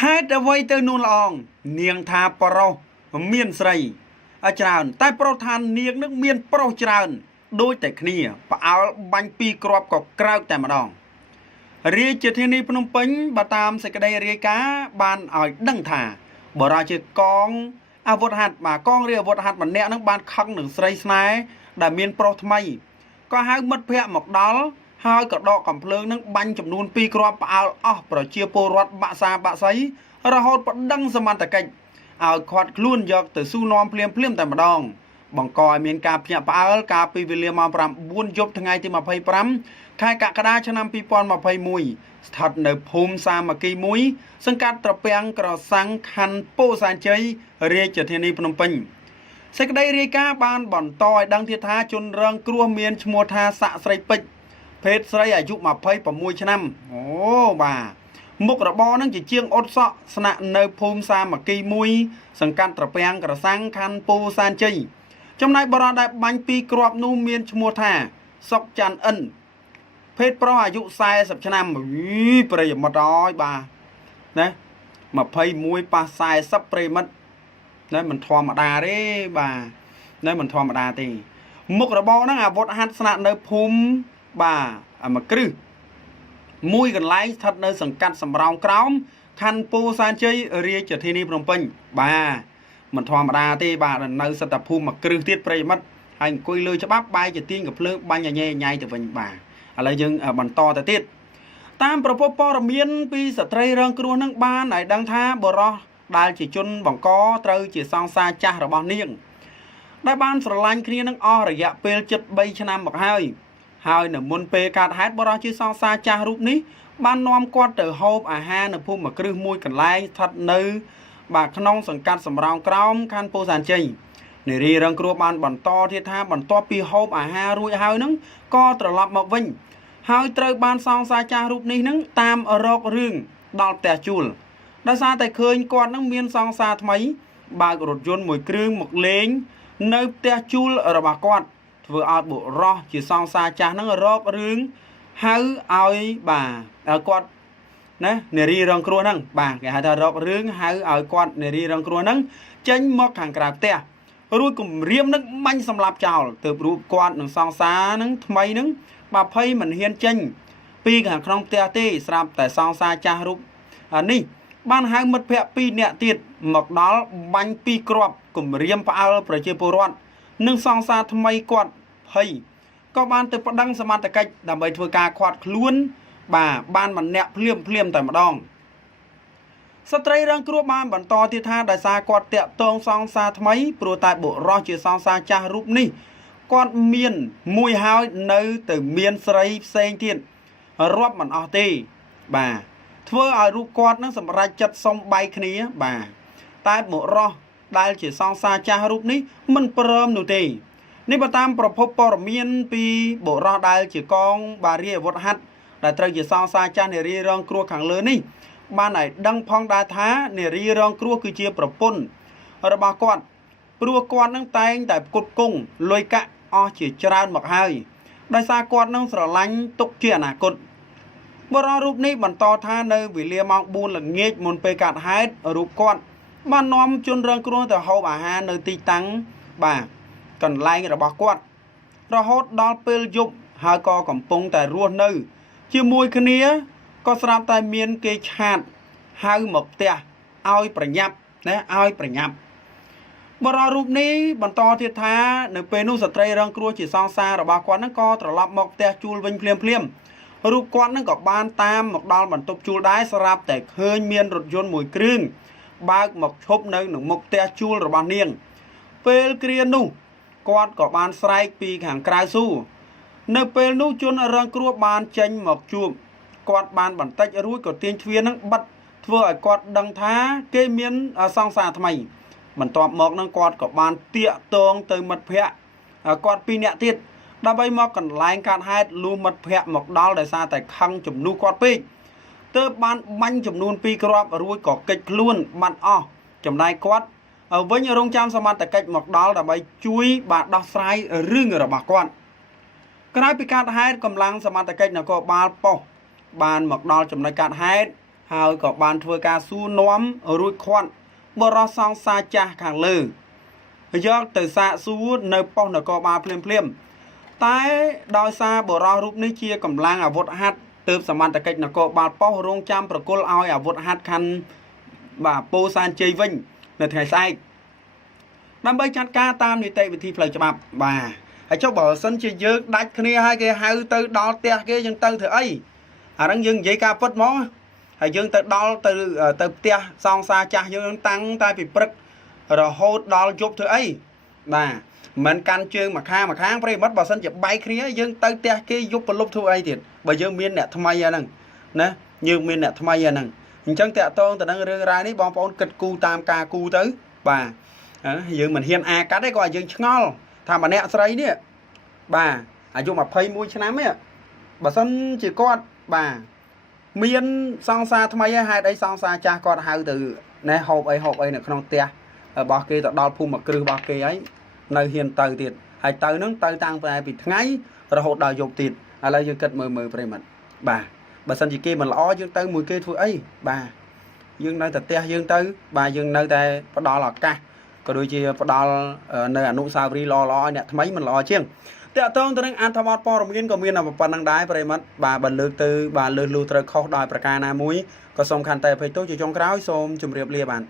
hai đã vây tới nôn lòng niềng tha pro miên sầy ở tràn tai pro than niềng nước miên pro tràn đôi tại kia và áo bánh pi crop có krau tại mà đòn ria chơi thiên ni Phnom Penh bà tam sẽ cái đây ria cá ban ở đằng thả bỏ ra chơi con vột hạt mà con ria vột hạt mà nẹo nó ban khăng được sấy snai đã miên pro thay có hai mất phẹ một đó hai cọt đỏ cầm phơi nó banh chụp nôn pi crop áo bỏ chia po rót bạ xa bạ sấy rồi hốt bắt đăng sầm tại cạnh khoát luôn giọt từ su non phèm tại mà đòn bằng còi miền cà phê áo cà phê về liêm mà pram buôn chụp thằng ngày thì mà phơi pram khai cả cái đá cho năm pi pon mà phơi mùi thật nở phum sa mà cây muối sân cát tập bèn cỏ sáng khăn po sàn chơi ria chợ thiên ni Phnom Penh sẽ đây ria cá ban bọn tỏi đăng thiệt tha chôn răng cua miền mua tha xạ sấy pịch phết sấy ở dụng mà phơi bằng mùi cho năm ô bà mục là bo nó chỉ chiêng ốt sọ sạ nở phum sa mà cây muối sân cát tập bèn cỏ sáng khăn po sàn chơi trong này bà đại bánh pi crop nu miền mua tha sọc tràn ẩn phết proอายุ40 ឆ្នាំប្រិយមិត្តអើយបាទណា21ប៉ះ40ប្រិយមិត្តណាមិនធម្មតាទេបាទណាមិនធម្មតាទេមុខរបរហ្នឹងអាវុធហាត់ស្នាក់នៅភូមិបាទមួយគ្រឹះមួយកន្លែងស្ថិតនៅសង្កាត់សំរោងក្រោមខណ្ឌពោធិ៍សែនជ័យរាជធានីភ្នំពេញបាទមិនធម្មតាទេបាទនៅសត្វភូមិមួយគ្រឹះទៀតប្រិយមិត្តហើយអង្គុយលើច្បាប់បាយជាទៀងកំភ្លើងបាញ់ញ៉ៃញ៉ៃទៅវិញបាទឥឡូវយើងបន្តទៅទៀតតាមប្រពន្ធព័ត៌មានពីស្ត្រីរងគ្រោះនឹងបានឲ្យដឹងថាបរោះដែលជាជនបង្កត្រូវជាសង្សារចាស់របស់នាងដែលបានស្រឡាញ់គ្នានឹងអស់រយៈពេល73ឆ្នាំមកហើយនៅមុនពេលកើតហេតុបរោះជាសង្សារចាស់រូបនេះបាននាំគាត់ទៅហូបអាហារនៅភូមិមួយគ្រឹះមួយកន្លែងស្ថិតនៅបាទក្នុងសង្កាត់សំរោងក្រោមខណ្ឌពោធិ៍សែនជ័យនារីរងគ្រោះបានបន្តទៀតថាបន្ទាប់ពីហូបអាហាររួចហើយនឹងក៏ត្រឡប់មកវិញហើយត្រូវបានសង្សារចាស់រូបនេះនឹងតាមរករឿងដល់ផ្ទះជួលដោយសារតែឃើញគាត់នឹងមានសង្សារថ្មីបើករថយន្តមួយគ្រឿងមកលេងនៅផ្ទះជួលរបស់គាត់ធ្វើឲ្យបុរសជាសង្សារចាស់នឹងរករឿងហៅឲ្យបាទគាត់ណានារីរងគ្រោះហ្នឹងបាទគេហៅថារករឿងហៅឲ្យគាត់នារីរងគ្រោះហ្នឹងចេញមកខាងក្រៅផ្ទះរួចគំរាមនឹងបាញ់សម្លាប់ចោលទើបរូបគាត់នឹងសង្សារនឹងថ្មីនឹងបាទភ័យមិនហ៊ានចេញពីខាងក្នុងផ្ទះទេស្រាប់តែសង្សារចាស់រូបនេះបានហៅមិត្តភ័ក្តិ2នាក់ទៀតមកដល់បាញ់ពីគ្រាប់គំរាមផ្អើលប្រជាពលរដ្ឋនិងសង្សារថ្មីគាត់ភ័យក៏បានទៅប្តឹងសមត្ថកិច្ចដើម្បីធ្វើការឃាត់ខ្លួនបាទបានម្នាក់ភ្លាមតែម្ដងស្ត្រីរងគ្រោះបានបន្តទៀតថាដោយសារគាត់តាក់ទងសង្សារថ្មីព្រោះតែបុរសជាសង្សារចាស់រូបនេះគាត់មានមួយហើយនៅទៅមានស្រីផ្សេងទៀតរាប់មិនអស់ទេបាទធ្វើឲ្យរូបគាត់នឹងសម្រេចចិត្តសុំបែកគ្នាបាទតែបុរសដែលជាសង្សារចាស់រូបនេះមិនព្រមនោះទេនេះបើតាមប្រភពព័ត៌មានពីបុរសដែលជាកងបារីអាវុធហត្ថដែលត្រូវជាសង្សារចាស់នារីរងគ្រោះខាងលើនេះបានឲ្យដឹងផងដែរថានារីរងគ្រោះគឺជាប្រពន្ធរបស់គាត់ព្រោះគាត់នឹងតែងតែផ្គត់ផ្គង់លុយកាក់អស់ជាច្រើនមកហើយដោយសារគាត់នឹងស្រឡាញ់ទុកជាអនាគតបរិយារូបនេះបន្តថានៅវេលាម៉ោង4ល្ងាចមុនពេលកើតហេតុរូបគាត់បាននាំជនរងគ្រោះទៅហូបអាហារនៅទីតាំងបាទកន្លែងរបស់គាត់រហូតដល់ពេលយប់ហើយក៏កំពុងតែរស់នៅជាមួយគ្នាក៏ស្រាប់តែមានគេឆាតហៅមកផ្ទះឲ្យប្រញាប់ណាឲ្យប្រញាប់បរិយារូបនេះបន្តទៀតថានៅពេលនោះស្ត្រីរងគ្រោះជាសង្សាររបស់គាត់នឹងក៏ត្រឡប់មកផ្ទះជួលវិញភ្លាមរូបគាត់នឹងក៏បានតាមមកដល់បន្ទប់ជួលដែរស្រាប់តែឃើញមានរថយន្តមួយគ្រឿងបើកមកឈប់នៅមុខផ្ទះជួលរបស់នាងពេលគ្រានោះគាត់ក៏បានស្រែកពីខាងក្រៅស៊ូនៅពេលនោះជនរងគ្រោះបានចេញមកជួបគាត់បានបន្តិចរួចក៏ទាញទ្វារនឹងបិទធ្វើឲ្យគាត់ដឹងថាគេមានសង្សារថ្មីបន្ទាប់មកនឹងគាត់ក៏បានទាក់ទងទៅមិត្តភ័ក្តិគាត់2នាក់ទៀតដើម្បីមកកន្លែងកាត់ហេតុលុះមិត្តភ័ក្តិមកដល់ដោយសារតែខឹងជំនួសគាត់ពេកទើបបានបាញ់ចំនួន2គ្រាប់រួចក៏កិច្ចខ្លួនបាត់អស់ចំណែកគាត់វិញរងចាំសមត្ថកិច្ចមកដល់ដើម្បីជួយបាទដោះស្រាយរឿងរបស់គាត់ក្រោយពីកាត់ហេតុកម្លាំងសមត្ថកិច្ចនគរបាលប៉ុស្តិ៍បានមកដល់ចំណុចកាត់ហេតុ ហើយក៏បានធ្វើការសួរនាំរួចខាត់បរោះសង្សារចាស់ខាងលើយកទៅសាកសួរនៅប៉ុស្តិ៍នគរបាលភ្លាមតែដោយសារបរោះរូបនេះជាកម្លាំងអាវុធហត្ថទើបសមត្ថកិច្ចនគរបាលប៉ុស្តិ៍រងចាំប្រគល់ឲ្យអាវុធហត្ថខណ្ឌពោធិ៍សែនជ័យវិញនៅថ្ងៃស្អែកដើម្បីចាត់ការតាមនីតិវិធីផ្លូវច្បាប់បាទហើយចុះបើសិនជាយើងដាច់គ្នាហើយគេហៅទៅដល់ផ្ទះគេយើងទៅធ្វើអីអាហ្នឹងយើងនិយាយការពិតមកហើយយើងទៅដល់ទៅផ្ទះសង្សារចាស់យើងតាំងតែពីព្រឹករហូតដល់យប់ធ្វើអីបាទមិនកាន់ជើងមកខាងប្រិមិត្តបើសិនជាបែកគ្នាយើងទៅផ្ទះគេយប់ប្រលប់ធ្វើអីទៀតបើយើងមានអ្នកថ្មីអាហ្នឹងណាយើងមានអ្នកថ្មីអាហ្នឹងអញ្ចឹងតាក់ទងទៅនឹងរឿងរ៉ាវនេះបងប្អូនគិតគូរតាមការគូទៅបាទយើងមិនហ៊ានអាកាត់ទេក៏យើងឆ្ងល់ថាម្នាក់ស្រីនេះបាទអាយុ21ឆ្នាំនេះបើសិនជាគាត់បាទមានសង្សារថ្មីហើយហេតុអីសង្សារចាស់គាត់ហៅទៅណែហូបអីនៅក្នុងផ្ទះរបស់គេទៅដល់ភូមិគ្រឹះរបស់គេហើយនៅហ៊ានទៅទៀតហើយទៅនឹងទៅតាំងពីថ្ងៃរហូតដល់យប់ទៀតឥឡូវយើងគិតមើលប្រិមិត្តបាទបើសិនជាគេមិនល្អយើងទៅមួយគេធ្វើអីបាទយើងនៅតែផ្ទះយើងទៅបាទយើងនៅតែផ្ដល់ឱកាសក៏ដូចជាផ្ដល់នៅអនុស្សាវរីយ៍ល្អៗឲ្យអ្នកថ្មីមិនល្អជាងតាក់ទងទៅនឹងអត្ថបទព័ត៌មានក៏មានប៉ុណ្ណឹងដែរប្រិមិត្តបាទបើលើកទៅបាទលើសលួត្រូវខុសដោយប្រការណាមួយក៏សូមខន្តីអភ័យទោសជាចុងក្រោយសូមជម្រាបលាបាទ